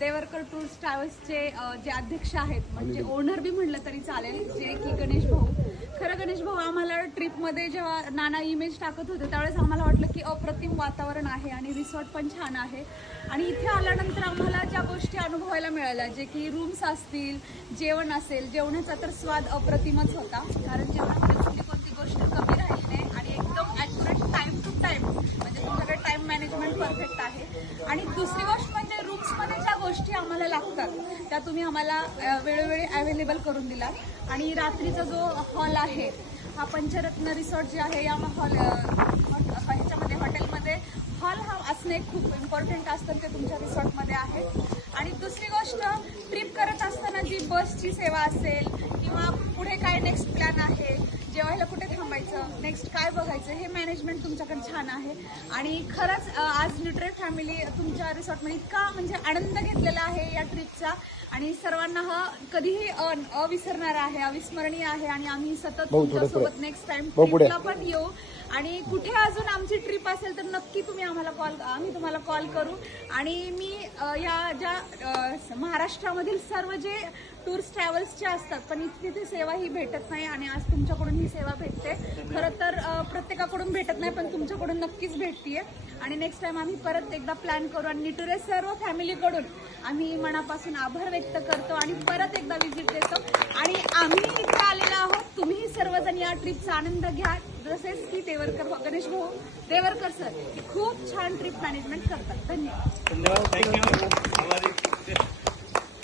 देवरकर tours ट्रॅव्हल्सचे जे अध्यक्ष आहेत, म्हणजे ओनर बी म्हणलं तरी चालेल, जे की गणेश भाऊ. खरं गणेश भाऊ, आम्हाला ट्रिपमध्ये जेव्हा नाना इमेज टाकत होते त्यावेळेस आम्हाला वाटलं की अप्रतिम वातावरण आहे आणि रिसॉर्ट पण छान आहे. आणि इथे आल्यानंतर आम्हाला ज्या गोष्टी अनुभवायला मिळाल्या, जे की रूम्स असतील, जेवण असेल, जेवणाचा तर स्वाद अप्रतिमच होता. कारण जेवणामध्ये कुठली कोणती गोष्ट कमी राहिली नाही आणि एकदम ॲक्युरेट टाईम टू टाईम, म्हणजे तुमच्याकडे टाईम मॅनेजमेंट परफेक्ट आहे. आणि दुसरी गोष्ट म्हणजे रूम्समध्ये ज्या गोष्टी आम्हाला लागतात त्या तुम्ही आम्हाला वेळोवेळी अवेलेबल करून दिला. आणि रात्रीचा जो हॉल आहे, हा पंचरत्न रिसॉर्ट जे आहे या ह्याच्यामध्ये हॉटेलमध्ये हॉल हा असणे खूप इम्पॉर्टंट असतं, ते तुमच्या रिसॉर्टमध्ये आहे. आणि दुसरी गोष्ट, ट्रिप करत असताना जी बसची सेवा असेल किंवा पुढे काय नेक्स्ट प्लॅन आहे, जेवायला कुठे थांबायचं, नेक्स्ट काय बघायचं, हे मॅनेजमेंट तुमच्याकडे छान आहे. आणि खरंच आज न्यूट्रेट फॅमिली तुमच्या रिसॉर्टमध्ये इतका म्हणजे आनंद घेतलेला आहे या ट्रिपचा. आणि सर्वांना हा कधीही अविसरणारा आहे, अविस्मरणीय आहे. आणि आम्ही सतत तुमच्यासोबत नेक्स्ट टाइम ट्रिपला पण येऊ. आणि कुठे अजून आमची ट्रिप असेल तर नक्की आम्ही तुम्हाला कॉल करू. आणि मी या ज्या महाराष्ट्रामधील सर्व जे टूर्स ट्रॅव्हल्सचे असतात, पण इथे ती सेवा ही भेटत नाही आणि आज तुमच्याकडून ही सेवा भेटते. खरं तर प्रत्येकाकडून भेटत नाही, पण तुमच्याकडून नक्कीच भेटतीये. आणि नेक्स्ट टाइम आम्ही परत एकदा प्लॅन करू आणि निटुरे सर्व फॅमिलीकडून आम्ही मनापासून आभार व्यक्त करतो आणि परत एकदा व्हिजिट देतो. आणि आम्ही इथे आलेलो आहोत, तुम्ही सर्वजण या ट्रिपचा आनंद घ्या, जसेच की गणेश भाऊ देवरकर सर खूप छान ट्रिप मॅनेजमेंट करतात. धन्यवाद. थँक्यू.